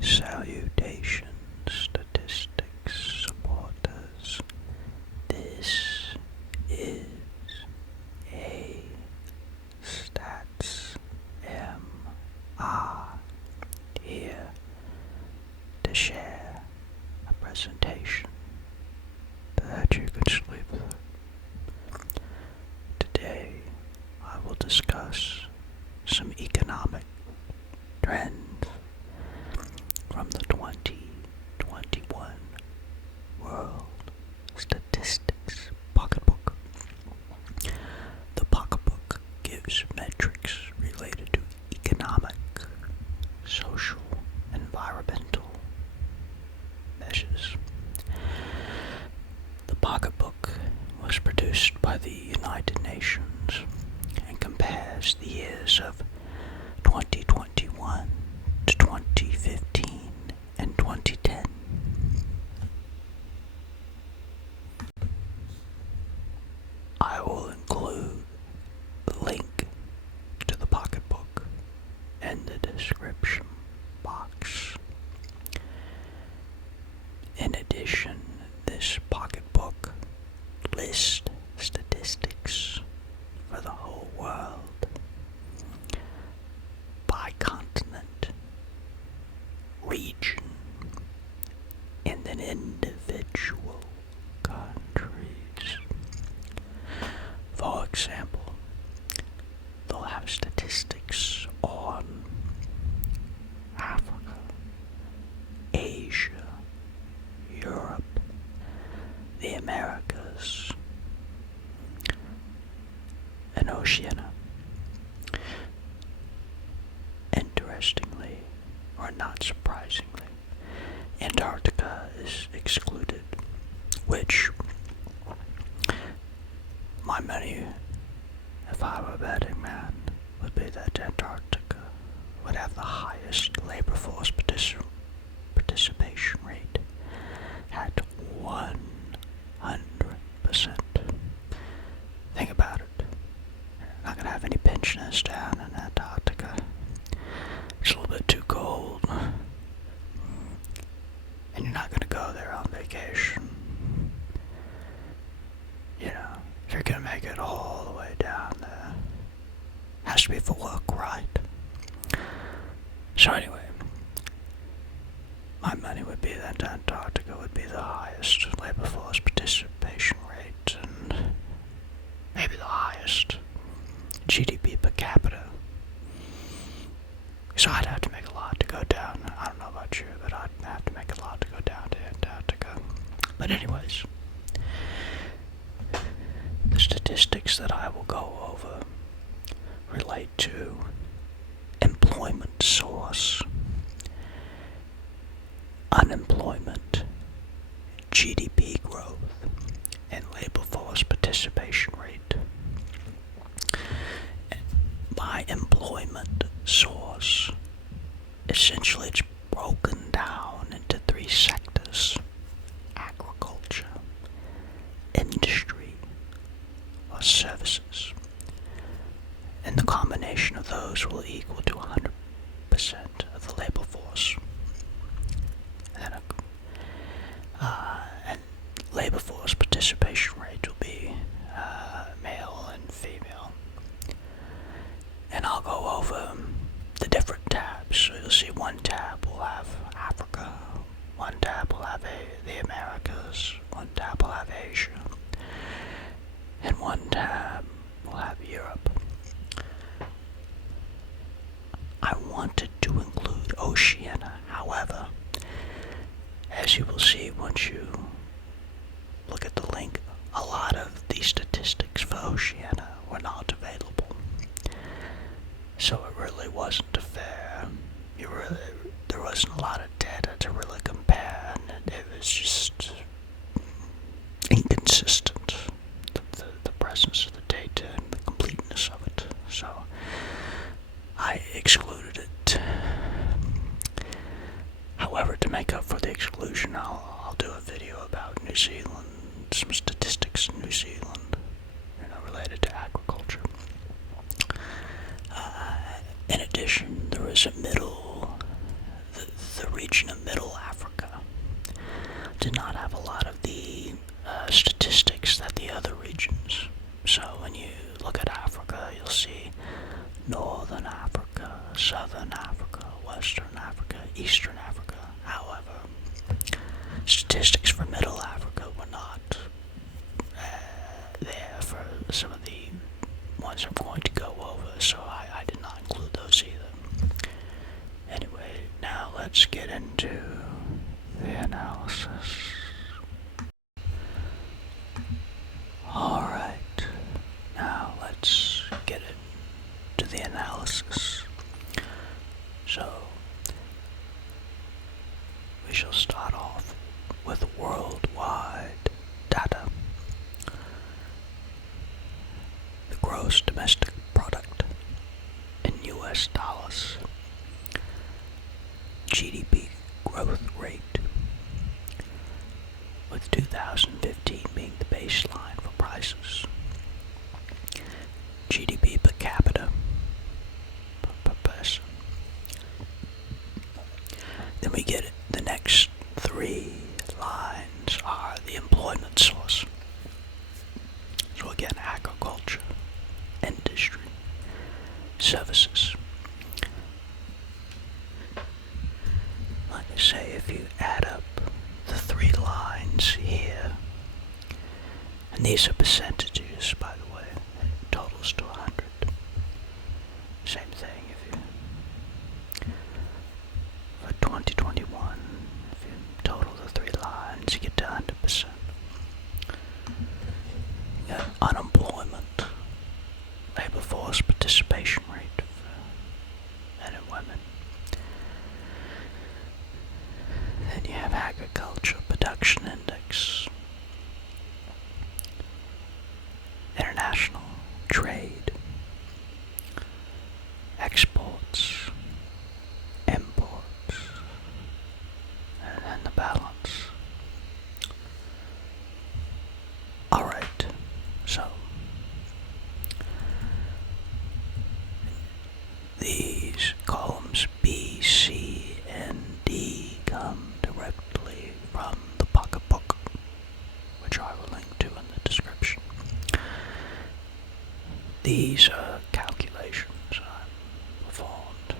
Salutations, statistics supporters. This is a Stats MR here to share a presentation that you can sleep through. Today I will discuss some economic trends from the 2021 World Statistics Pocketbook. The Pocketbook gives metrics related to economic, social, environmental measures. The Pocketbook was produced by the United Nations and compares the years of 2021 to 2015 and 2010. I will include the link to the Pocketbook in the description box. In addition, this Pocketbook lists statistics for the whole world by continent, region, and then individual countries. For example, they'll have statistics on Africa, Asia, Europe, the Americas, and Oceania. Interestingly, or not surprisingly, Antarctica is excluded, which my money, if I were a betting man, would be that Antarctica would have the highest labor force participation rate at 100%. Think about it. You're not going to have any pensioners down in Antarctica. It's a little bit too cold. And you're not going to go there on vacation. You know, if you're going to make it all the way down there, it has to be for work, right? So anyway, my money would be that Antarctica would be the highest labor force participation rate and maybe the highest GDP per capita. So I'd have to make a lot to go down. I don't know about you, but I'd have to make a lot to go down to Antarctica. But anyways, the statistics that I will go over relate to employment source, unemployment, GDP growth, and labor force participation rate. By employment source, essentially it's broken down into three sectors: agriculture, industry, or services. And the combination of those will equal to 100% of the labor force. And labor force participation rate will be male and female. And I'll go over the different tabs. So you'll see one tab will have Africa, one tab will have the Americas, one tab will have Asia, and one tab will have Europe. I wanted to include Oceania, however, as you will see once you look at the link, a lot of the statistics for Oceania were not available. So it really wasn't fair. There wasn't a lot of data to really compare, and it was just inconsistent, the presence of the data and the completeness of it. So I excluded it. However, to make up for the exclusion, I'll do a video about New Zealand, some statistics in New Zealand, related to agriculture. In addition, there was a middle, the region of Middle Africa did not have a lot of the statistics that the other regions. So when you look at Africa, you'll see Northern Africa, Southern Africa, Western Africa, Eastern Africa. However, statistics for Middle Africa were not there for some of the ones I'm going to go over, so I did not include those either. Anyway, now let's get into the analysis. Alright, now let's get into the analysis. So, we shall start off with worldwide data. The gross domestic product in US dollars. GDP growth rate, with 2015 being the baseline for prices. GDP per capita per person. Then we get it. The next three lines are the employment source. So again, agriculture, industry, services. Like I say, if you add up the three lines here, and these are percentages, by the way, it totals to 100. Same thing if you, for 2021, if you total the three lines, you get to 100%. You got unemployment, labor force participation rate for men and women. Then you have agriculture production index, international trade, exports, imports, and then the balance. Alright, so these columns B, C, and D come directly from the pocketbook, which I will link to in the description. These are calculations I performed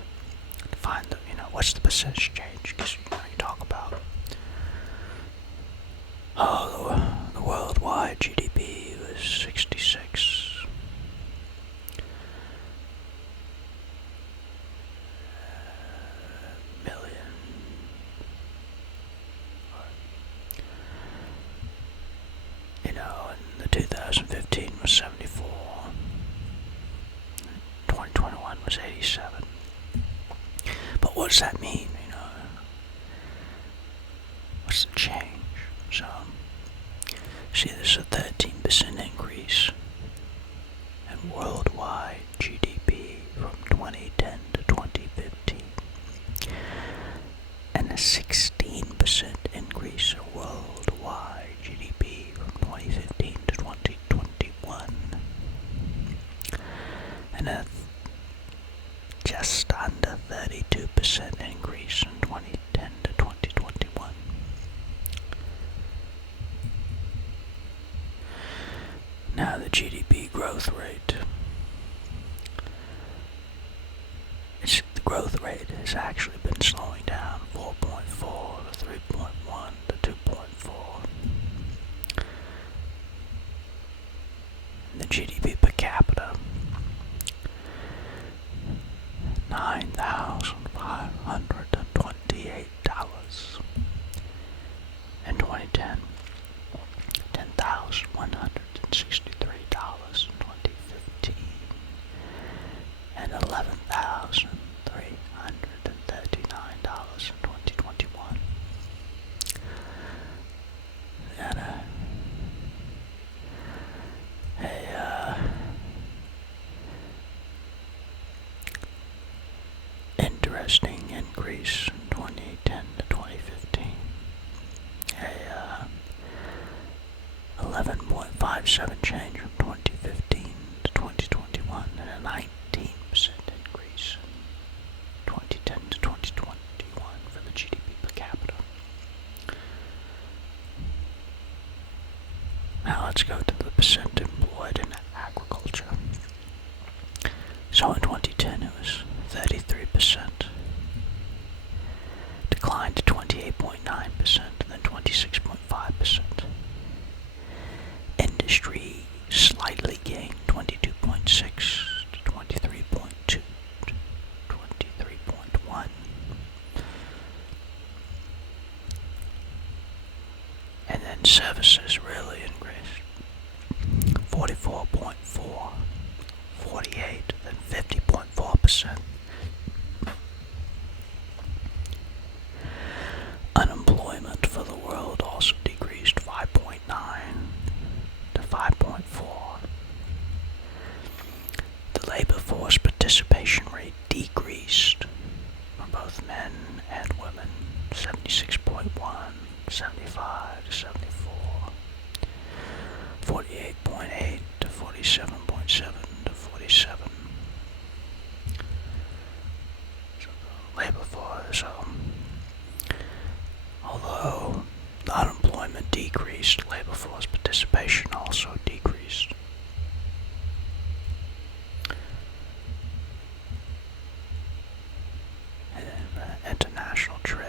to find the, what's the percentage change, because you talk about the worldwide GDP was 66 million. And the 2015 was 74. 2021 was 87. But what does that mean? What's the change? So, see, there's a 13% increase in worldwide GDP from 2010 to 2015, and a 16% increase in worldwide GDP from 2015 to 2021, and a just under 32% increase in 2010 to 2021. Now the GDP growth rate. The growth rate has actually been slowing down, 4.4 to 3.1 to 2.4. The GDP per capita, $9,528 in 2010, $10,163 in 2015, and $11,339 in 2021. And interesting increase in 2010 to 2015. 11.57 change from 2015 to 2021, and a 19% increase in 2010 to 2021 for the GDP. 26.5%. Industry slightly gained 22.6 to 23.2 to 23.1. And then services really increased 44.4, 48, then 50.4%. Unemployment for the world also decreased 5.9 to 5.4. The labor force participation rate decreased for both men and women, 76.1, 75 to 74, 48.8 to 47.7 to 47. So the labor force, although the unemployment decreased, labor force participation also decreased. And then international trade.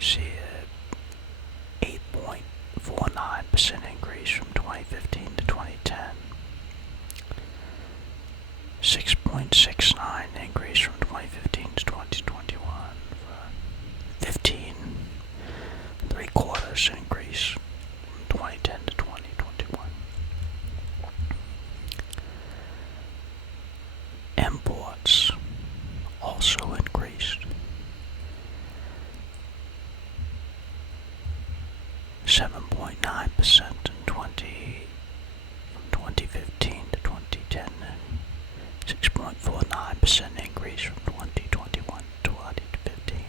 You see an 8.49% increase from 2015 to 2010. 6.69 increase from 2015 to 2021. 15.75% increase from 2010 to 2021. Imports also increased 7.9% from 2015 to 2010. 6.49% increase from 2021 to 2015,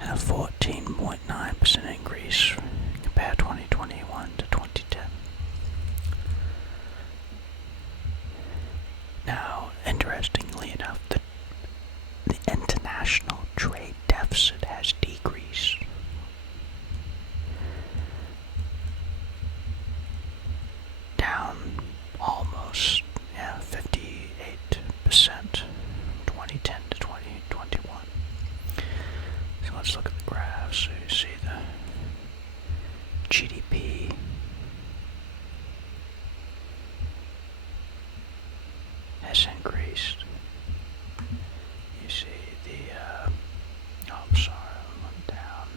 and a 14.9% increase compared 2021 to 2010. Now, interestingly enough, the international trade deficit has decreased. Down almost 58% from 2010 to 2021. So let's look at the graphs. So you see the GDP has increased. You see the, I'm sorry, I went down.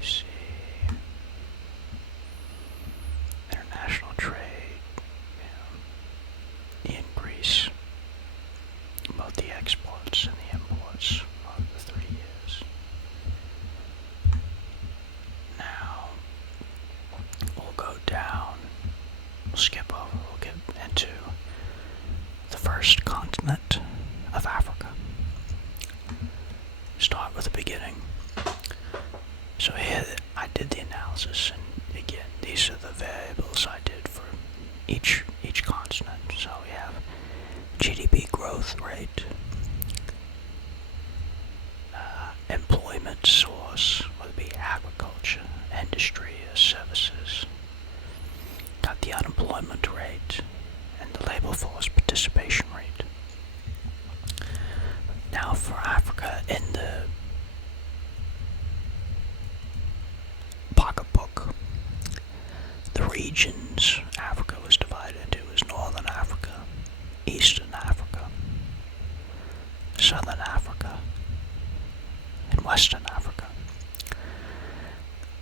You see international trade, the increase in both the exports and the imports over the 3 years. Now, we'll go down, we'll skip over, we'll get into the first continent of Africa. Start with the beginning. So here I did the analysis, and again, these are the variables I did for each continent. So we have GDP growth rate, employment source, whether it be agriculture, industry, or services. Got the unemployment rate and the labor force participation rate. Now for Africa, in the pocketbook, the regions Africa was divided into was Northern Africa, Eastern Africa, Southern Africa, and Western Africa.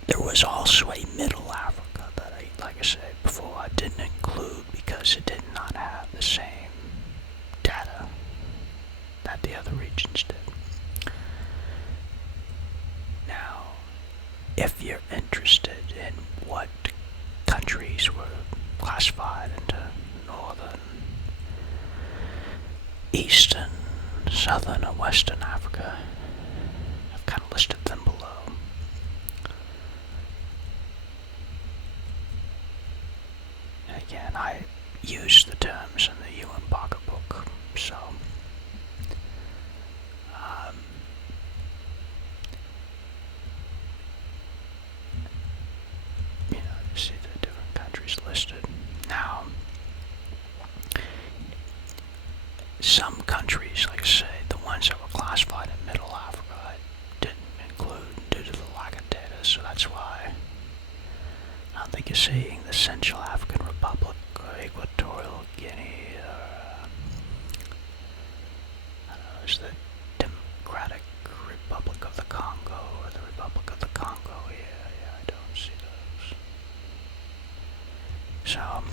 There was also a Middle Africa that like I said before, I didn't include because it did not have the same data that the other regions did. Now, if you're interested in what countries were classified into Northern, Eastern, Southern, or Western Africa, I've kind of listed them below. And again, I use the terms in the UN pocketbook, so you see the different countries listed. some countries, like I say, the ones that were classified in Middle Africa, I didn't include due to the lack of data, so that's why I don't think you're seeing the Central African Republic or Equatorial Guinea or I don't know, is the Democratic Republic of the Congo or the Republic of the Congo. Yeah, I don't see those. So,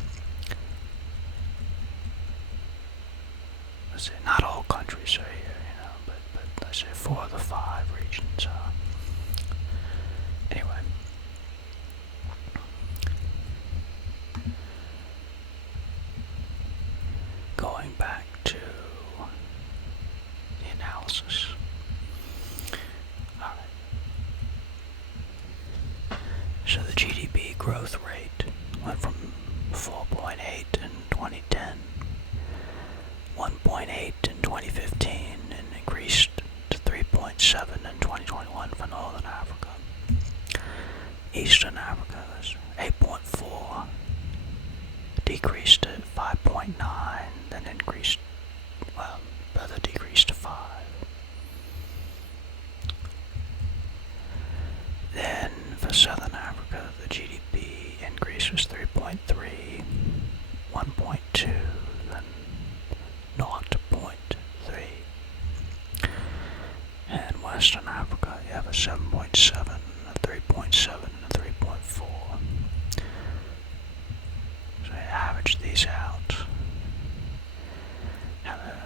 let's say not all countries are here, but let's say 4 of the 5 regions are. Anyway. Going back to the analysis. Alright. So the GDP growth rate went from 4.8 in 2010, 1.8 in 2015, and increased to 3.7 in 2021 for Northern Africa. Eastern Africa was 8.4, decreased to 5.9, then increased, further decreased to 5. Then for Southern Africa, the GDP increase was 3.3, 1.2, then 0.3. And Western Africa, you have a 7.7, a 3.7, and a 3.4. So I average these out. Have a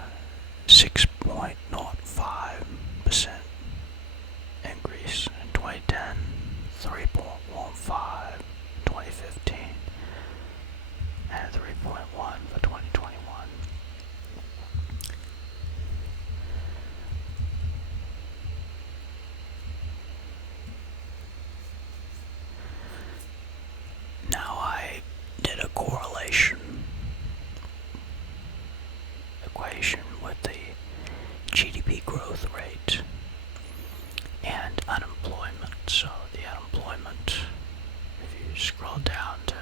6.05% increase in 2010, 3.15 in 2015, and 3.1 for 2021. Now I did a correlation equation with the GDP growth rate and unemployment. So the unemployment, if you scroll down to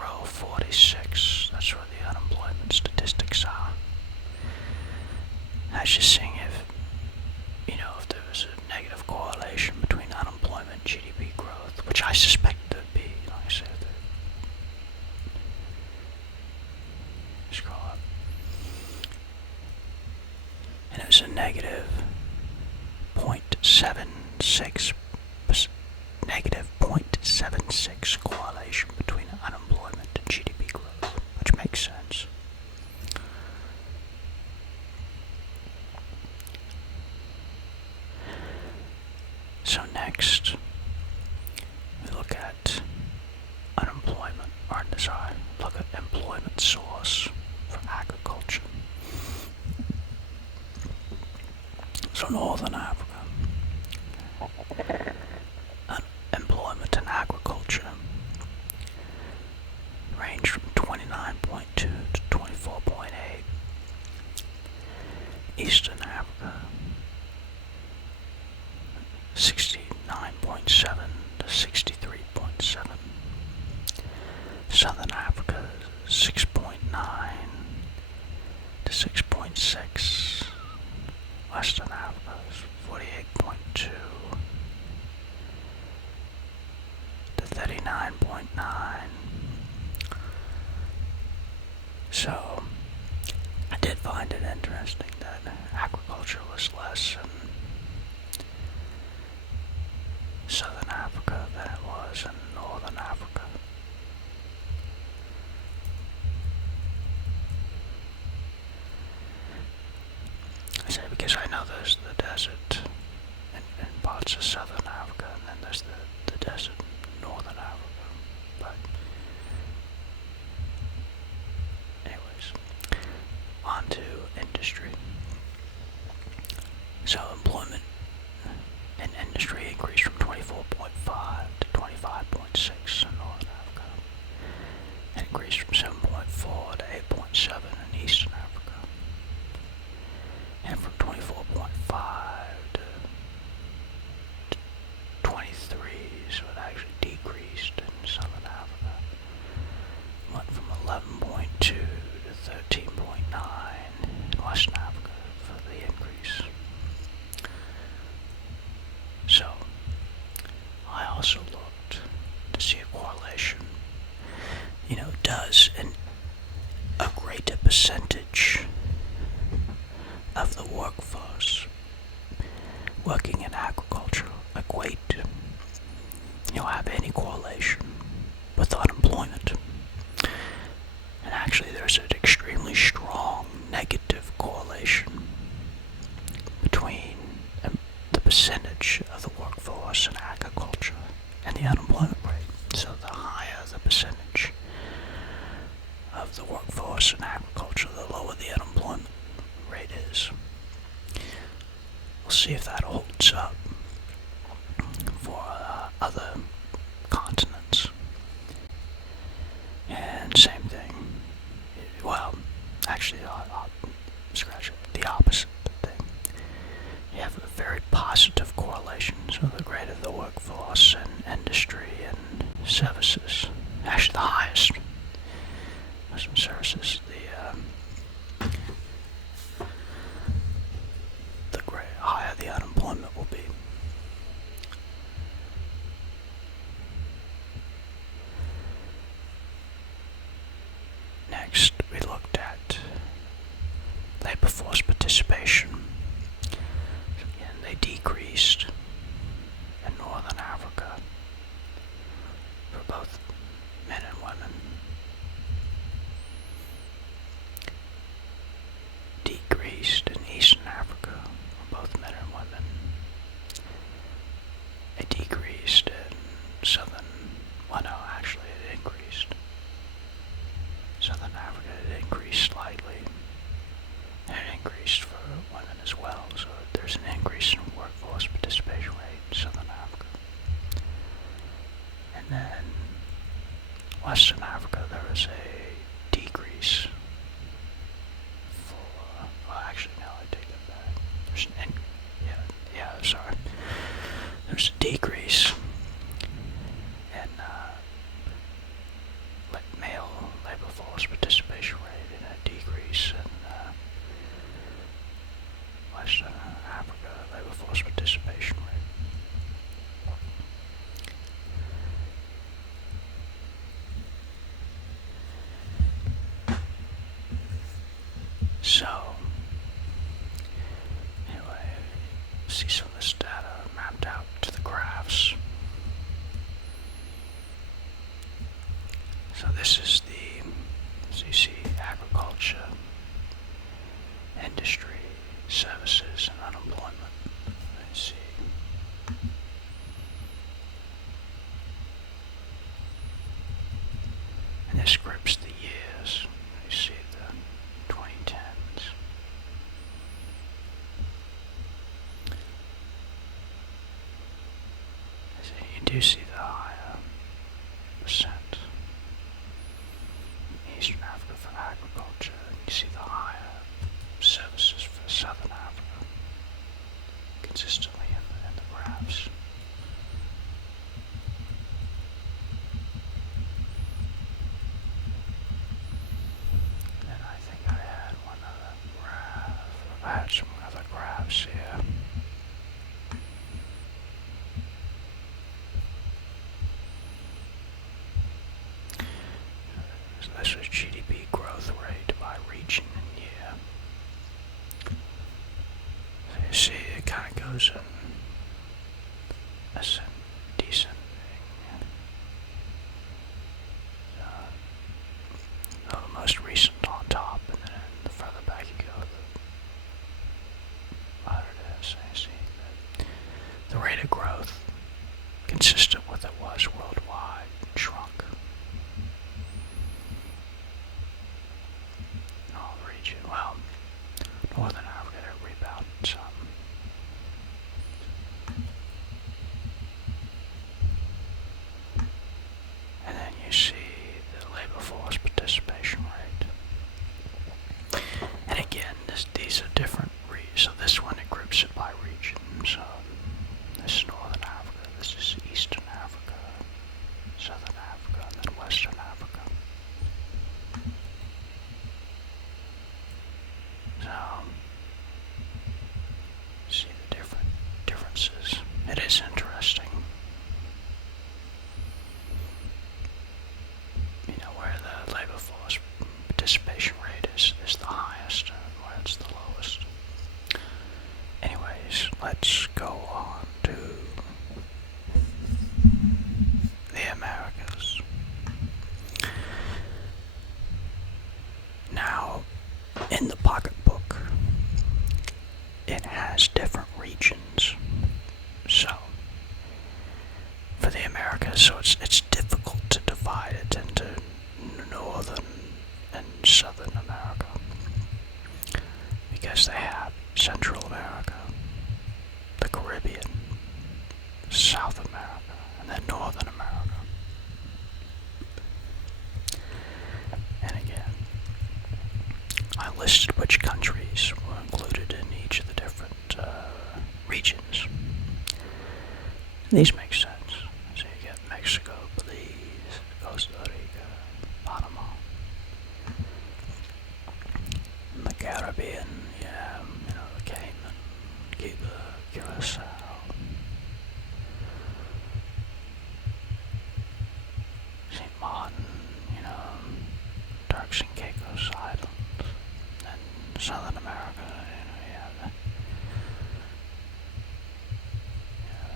row 46, that's where the unemployment statistics are. I was just seeing if there was a negative correlation between unemployment and GDP growth, which I suspect there'd be, like I said. Scroll up. And it was a negative 0.76, negative 0.76 correlation between unemployment and GDP growth, which makes sense. So next, we look at unemployment, look at employment source for agriculture. So Northern Africa, employment in agriculture ranged from 29.2 to 24.8. Eastern Africa, 69.7 to 63.7. Southern Africa, 6.9 to 6.6. Western Africa is 48.2 to 39.9. So, I did find it interesting that agriculture was less in Southern Africa than it was in Northern Africa. I say because I know there's the desert in parts of Southern Africa, and then there's the desert in Northern Africa. But anyways, on to industry. So employment in industry increased from 24.5 to 25.6 in Northern Africa, and increased from 7.4 to 8.7 in Eastern Africa, and from 24.5 to 23, so it actually decreased in Southern Africa. Went from 11.2 to 13.9 in Western percentage of the workforce working in agriculture equate, have any correlation with unemployment. And actually there's an extremely strong negative correlation between the percentage of the workforce in agriculture and the unemployment rate. So the higher the percentage of the workforce in agriculture, the lower the unemployment rate is. We'll see if that holds up for other continents. And same thing. Well, actually, I'll scratch it. The opposite thing. You have a very positive correlation. So the greater the workforce in industry and services, actually the highest. Some services, the higher the unemployment will be. Next, we looked at labor force participation. Again, they decreased in Northern Africa for both men and women. Decreased in Eastern Africa for both men and women. It decreased in Southern, well no, actually it increased. Southern Africa, it increased slightly. And it increased for women as well, so there's an increase in workforce participation rate in Southern Africa. And then Western Africa, there is a decrease. Actually, no, I take that back. There's sorry. There's a decrease in male labor force participation rate and a decrease in Western Africa labor force participation rate. So, anyway, see some of this data mapped out to the graphs. So this is as you see, agriculture, industry, services, and unemployment. Let's see. And this grips the years. You see the 2010s. So you do see the higher percent in Eastern Africa for agriculture. You see the higher services for Southern Africa consistently in the graphs. And I think I had one other graph. I had some other graphs here. So this was GDP growth rate by region and year. So you see it kind of goes in descending. The most recent on top, and then the further back you go, the higher it is. You see that the rate of growth consistent with it was worldwide shrunk. All region, well, Northern Africa rebounded some. And then you see the labor force participation rate. And again, these are different regions. So this one, it groups it by region. So this is Northern Africa, this is Eastern Africa, Southern Africa, and then Western Africa. So, see the differences. It is interesting. Where the labor force participation rate is is the highest, and where it's the lowest. Anyways, let's go on to the Americas. Now, in the pocketbook, it has different regions. So, for the Americas, so it's difficult to divide it into Northern and Southern America, because they have Central America, the Caribbean, South America, and then Northern America. And again, I listed which countries were included in each of the different regions. These make sense. So you get Mexico, Belize, Costa Rica, Panama. In the Caribbean, the Cayman, Cuba, Curacao. St. Martin, Turks and Caicos Islands. And Southern America, you have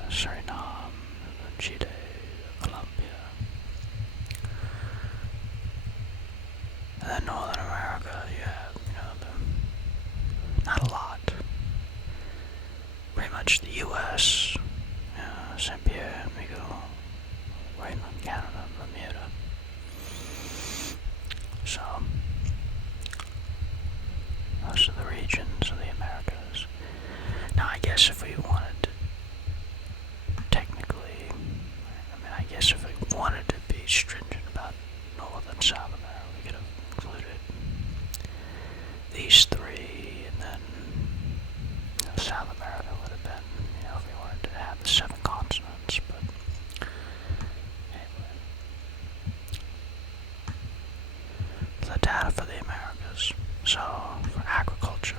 the Suriname, Chile, Colombia. And then Northern America, you have, not a lot. Pretty much the U.S., St. Pierre, Miquelon, Greenland, Canada, Bermuda. So, most of the regions of the Americas. Now, I guess if we wanted to technically, I guess if we wanted to be stringent about North and South America, we could have included these three, and then South America would have been, if we wanted to have the 7 continents, but anyway. The data for the Americas. So, for agriculture,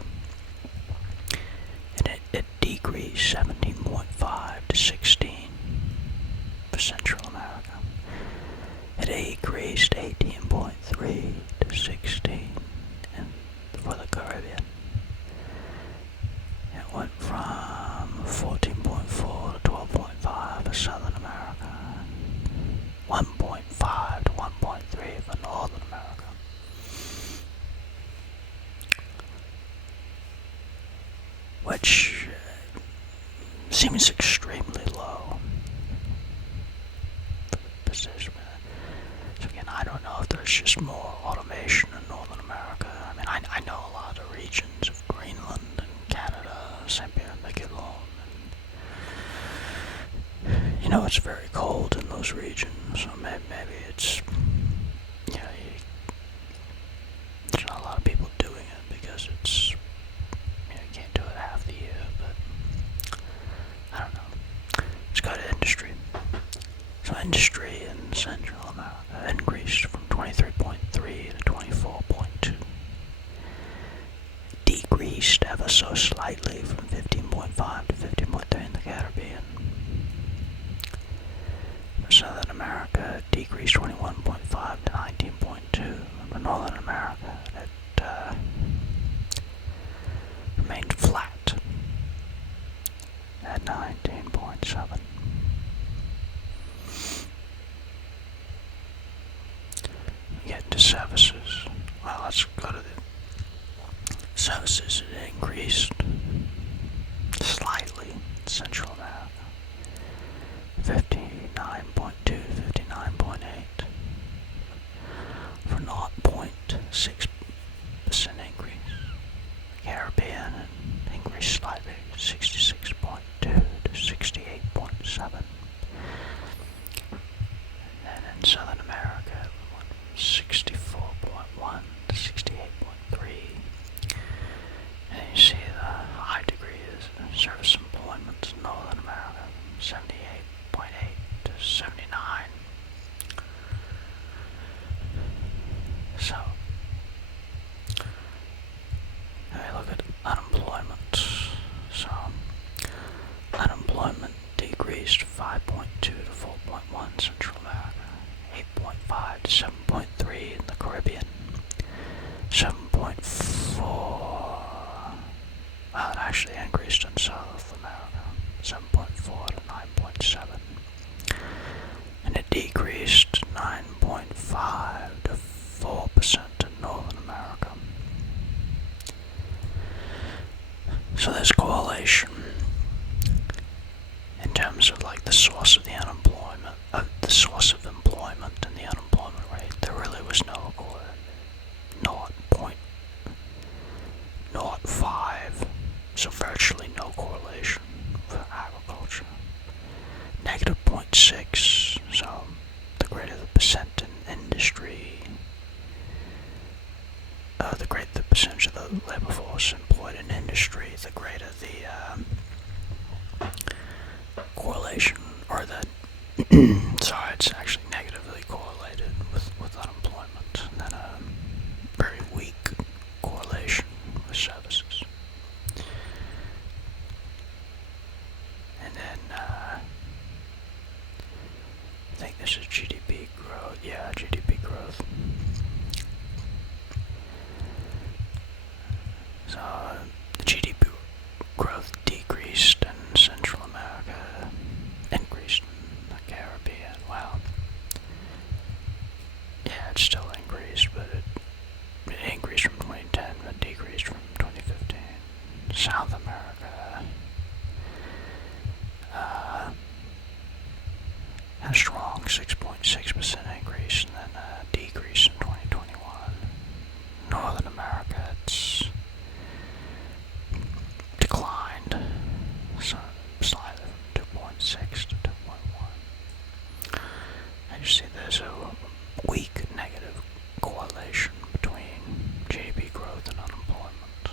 it decreased 17.5 to 16 for Central America. It increased 18.3 to 16 for the Caribbean. It went from 14.4 to 12.5 for Southern America, 1.5 to 1.3 for Northern America. Which seems extremely low for the position. So again, I don't know if there's just more automation in Northern America. I know a lot of regions of Greenland and Canada, St. Pierre and Miquelon, and it's very cold in those regions, so maybe it's, there's not a lot of people doing it because it's, you can't do it half the year, but I don't know. Let's go to industry. So industry in Central America increased from 23.3 to 24.2. Decreased ever so slightly from 15.5 to 15.3 in the Caribbean. For Southern America, it decreased 21.5 to 19.2. For Northern America, it remained flat at 19.7. We get into services. Well, let's go to the services. It increased slightly in Central America, 59.2 to 59.8, for 0.6% increase. Caribbean increased slightly, 66.2 to 68.7. And in Southern America, it went from 64.1 to 68.3. And you see the high degree of service employment in Northern America. So it's actually negatively correlated with unemployment, and then a very weak correlation with services. And then I think this is GDP growth. Yeah, GDP growth. So the GDP growth decreased in Central America, increased in the Caribbean. Well, yeah, it still increased, but it increased from 2010, but decreased from 2015. South America had a strong 6.6% increase, and then a decrease in 2021. Northern America, it's declined slightly from 2.6 to 2.1. And you see there's a weak negative correlation between GDP growth and unemployment.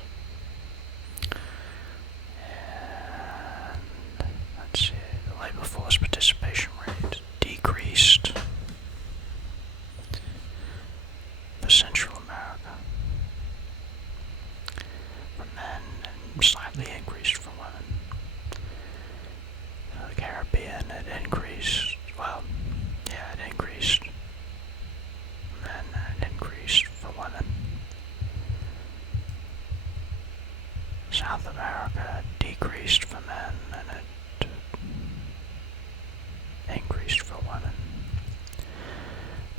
And let's see, the labor force participation rate decreased for Central America for men and slightly increased for women. The Caribbean, it increased, well, yeah, it increased for men and it increased for women. South America decreased for men and it increased for women.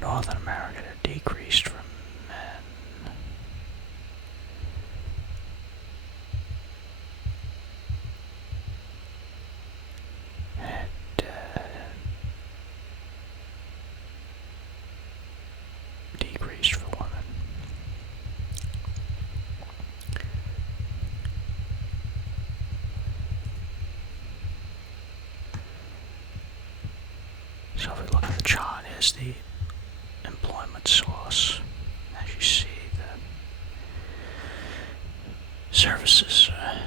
Northern America decreased for men. It decreased for women. So if we look at the chart, here's the employment source. As you see, the services are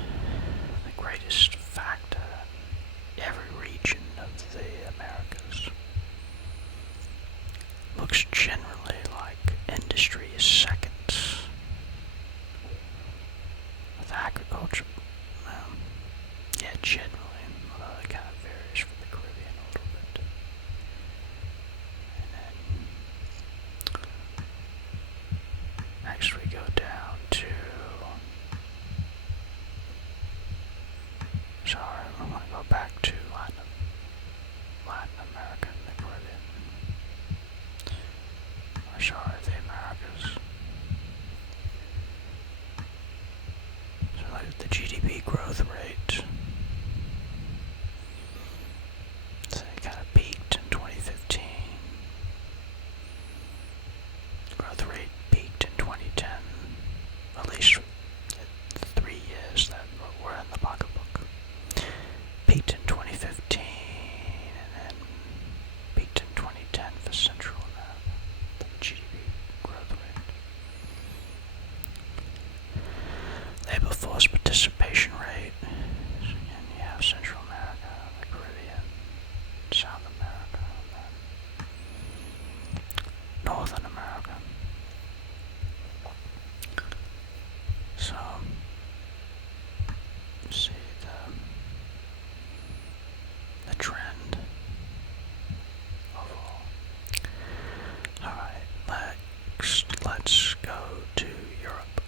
the greatest factor in every region of the Americas. Looks generally like industry is second, with agriculture. Yeah, generally, although it kind of varies for the Caribbean a little bit. And then next we go down to, sorry, I'm going to go back to Latin America and the Caribbean. Or sorry, the Americas. So look at the GDP growth rate. So it kind of peaked in 2015. Growth rate peaked in 2010, at least the 3 years that were in the pocketbook. Peaked in 2015, and then peaked in 2010 for Central America, the GDP growth rate. Labor force participation rate. So again, you have Central America, the Caribbean, South America, and then Northern America. So, see the trend overall. Alright, let's go to Europe.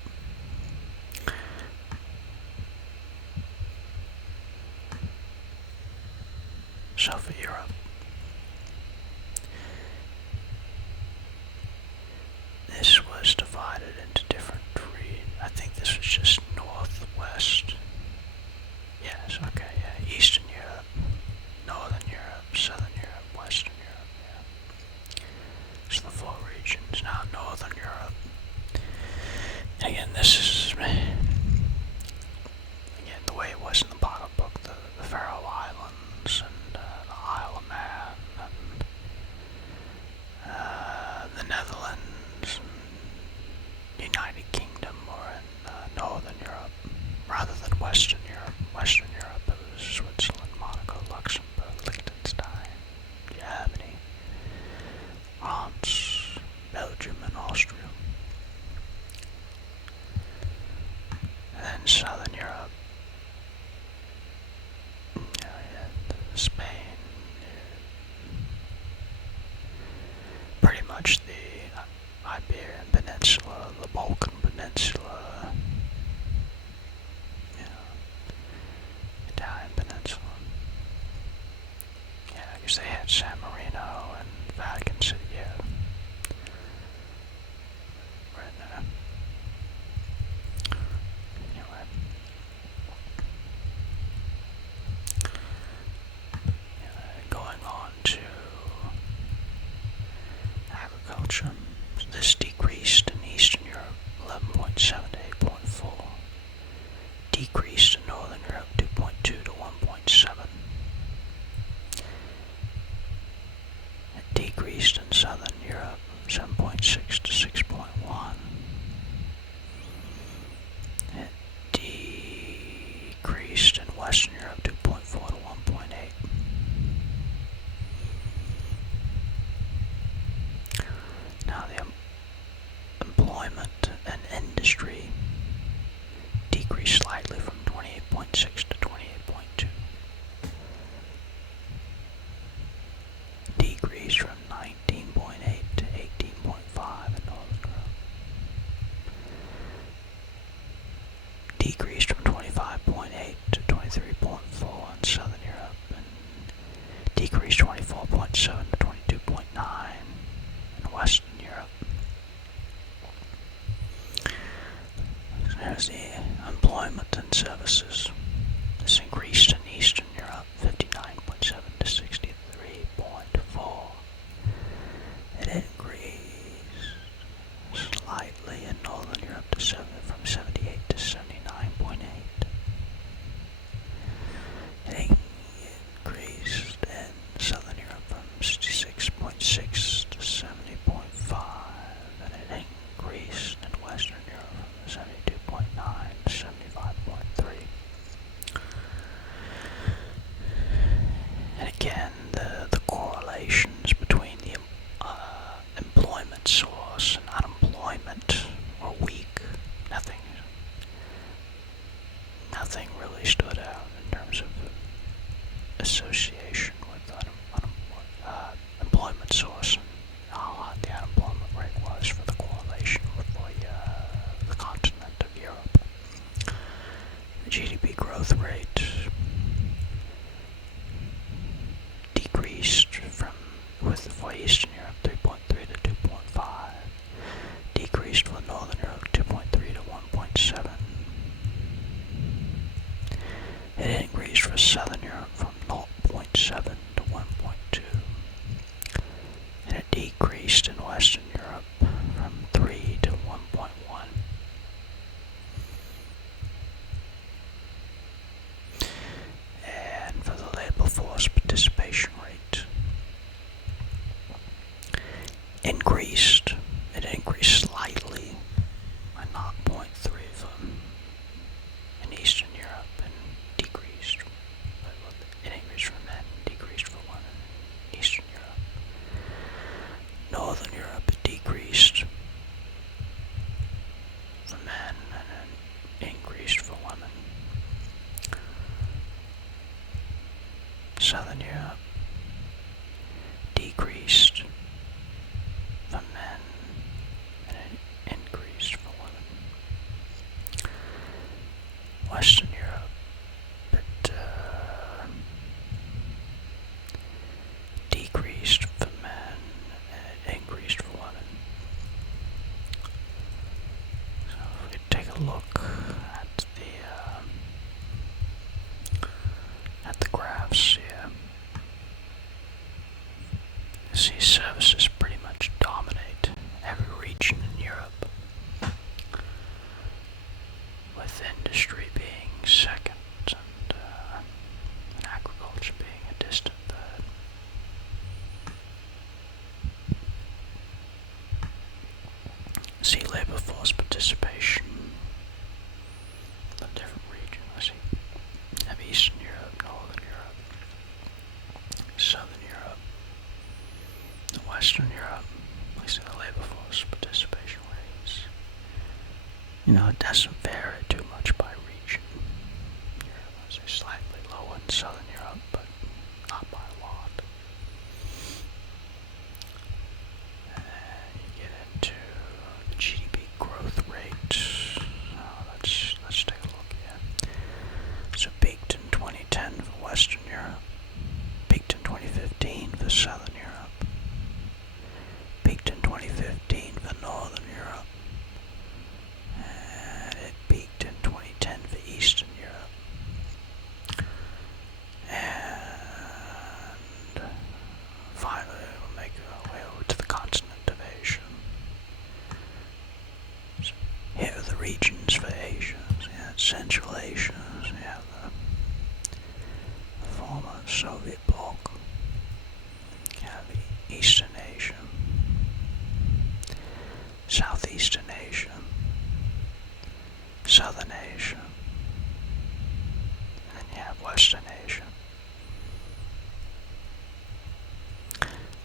So for Europe, this was divided into different I think this was just northwest. Yes, okay, yeah. Eastern Europe, Northern Europe, Southern Europe, Western Europe, yeah. So the 4 regions. Now Northern Europe. Again, this is the way it was in the pocketbook, the Faroe Islands and the Isle of Man and the Netherlands and United Kingdom were in Northern Europe rather than Western Europe. Western Europe, it was Switzerland, Monaco, Luxembourg, Liechtenstein. Yeah, agriculture. This decreased in Eastern Europe 11.7 to 8.4. Decreased in Northern Europe 2.2 to 1.7. It decreased in Southern Europe 7.6 to 6.1. It decreased in Western Europe 2.4 to 1.8. Now the employment and industry decreased slightly from 28.6 to 28.2. Decreased from 19.8 to 18.5 in Northern Europe. Decreased from 25.8 to 23.4 in Southern Europe, and decreased 24.7 to 22.9 in Western Europe. There's the employment and services. This increased in Eastern Europe 59.7 to 63.4. It increased slightly in Northern Europe from 78 to 79.8. It increased in Southern Europe from 66.6 to 70.5, and it increased in Western Europe from 72.9 to 75.3. And again, the correlations between the employment source and unemployment were weak. Nothing really stood out in terms of association with employment source and how high the unemployment rate was for the correlation with the continent of Europe. The GDP growth rate decreased for Eastern Europe 3.3 to 2.5, decreased for Northern Europe 2.3 to 1.7. It increased for Southern Europe from 0.7 to 1.2, and it decreased in Western Europe from 3 to 1.1. And for the labor force participation rate, it increased slightly by 0.3 in Eastern Europe, and decreased. It increased for men, decreased for women in Eastern Europe. Northern Europe, it decreased for men and it increased for women. Southern Europe decreased for men and it increased for women. Western Europe, it decreased for men and it increased for women. So if we take a look at the graphs here, you see services pretty much dominate every region in Europe, with industry being second and agriculture being a distant third. See labor force participation in different regions. I see have Eastern Europe, Northern Europe, Southern Europe, and Western Europe. I see the labor force participation rates. It doesn't vary too much by region. Europe is slightly lower in Southern Europe, but not by a lot. And then you get into the GDP growth rate. Let's take a look here. So peaked in 2010 for Western Europe, peaked in 2015 for Southern Europe, peaked in 2015 for Northern Europe, and it peaked in 2010 for Eastern Europe. And finally we'll make our way over to the continent of Asia. Southeastern Asia, Southern Asia, and then you have Western Asia.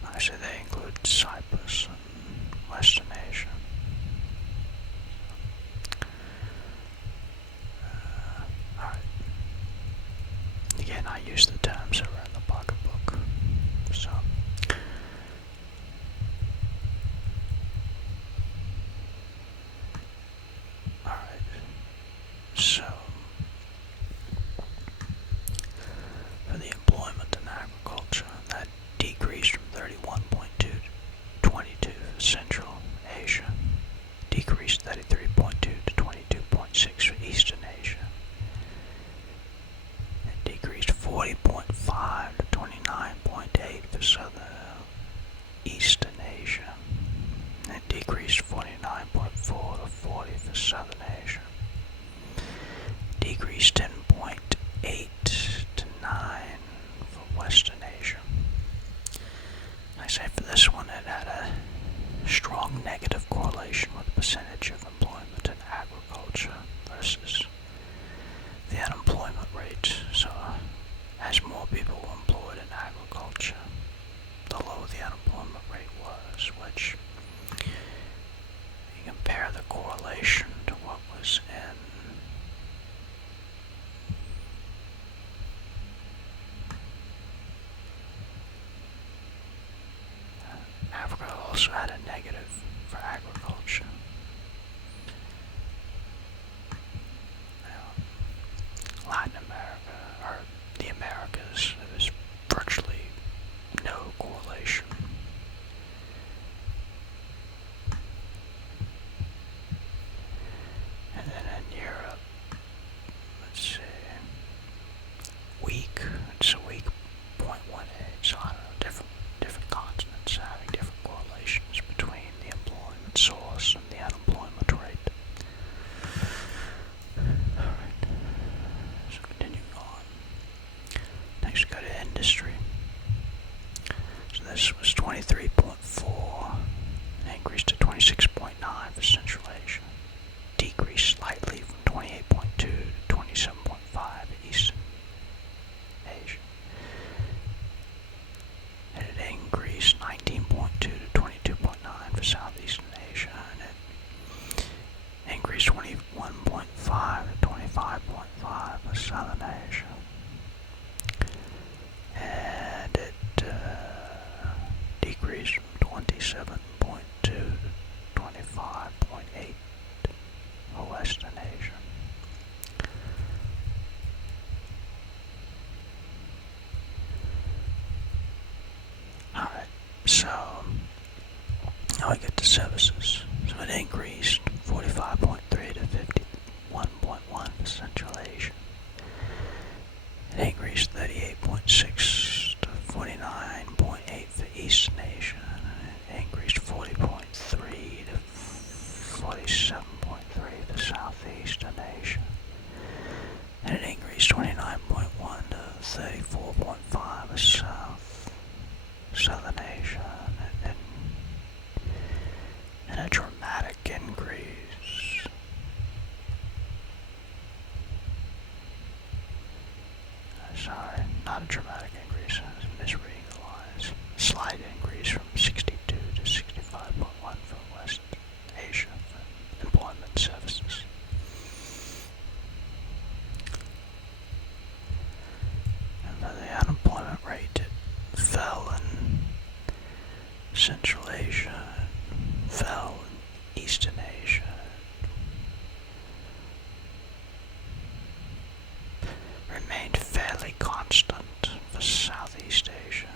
I say they include Cyprus and Western Asia. Alright. Again, I use the terms that are in the pocketbook. So, alright. So, for the employment in agriculture, that decreased from 31.2 to 22 for Central Asia, decreased 33.2 to 22.6 for Eastern Asia, it decreased 40.5 to 29.8 for Southern Eastern Asia, and it decreased 49.4 to 40 for Southern Asia, decreased 10.8 to 9 for Western Asia. I say for this one it had a strong negative correlation with the percentage of employment in agriculture versus the unemployment rate. So as more people were employed in agriculture, the lower the unemployment rate was, which you compare the correlation to what was in Africa also had a negative for agriculture. Latin America, or the Americas, there was virtually no correlation. And then in Europe, let's see, it's a weak 0.18, so I don't know, different continents having different correlations between the employment source and the unemployment rate. Alright, so continuing on. Next we go to industry. So this was 23.4, increased to 26.9 for Central Asia, decreased slightly from 28.2 to 27.5 for Eastern Asia. And it increased 19.2 to 22.9 for Southeastern Asia, and it increased 21.5 to 25.5 for Southern Asia. And it decreased from 27.2 to 25.8 for Western Asia. Alright, so now we get to services. So it increased 45.3 to 51.1 for Central Asia. It increased 38.6 to 49.8 for Eastern Asia. And it increased 40.3 to 47.3 for Southeastern Asia. And it increased 29.1 to 34.5 for Southern Asia, and a dramatic increase. Sorry, not a dramatic increase, I was misreading the lines. Slight increase from 62 to 65.1 for West Asia for employment services. And the unemployment rate fell in Central Asia, fell in Eastern Asia, remained fairly constant for Southeast Asia.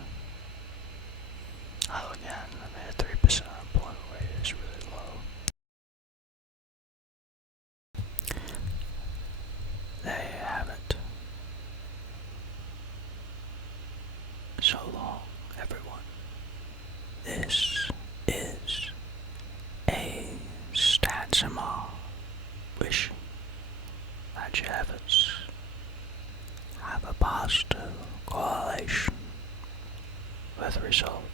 Oh, again, a 3% unemployment rate is really low. There you have it. So long, everyone. This is a Statsima wishing that your efforts have a positive correlation with results.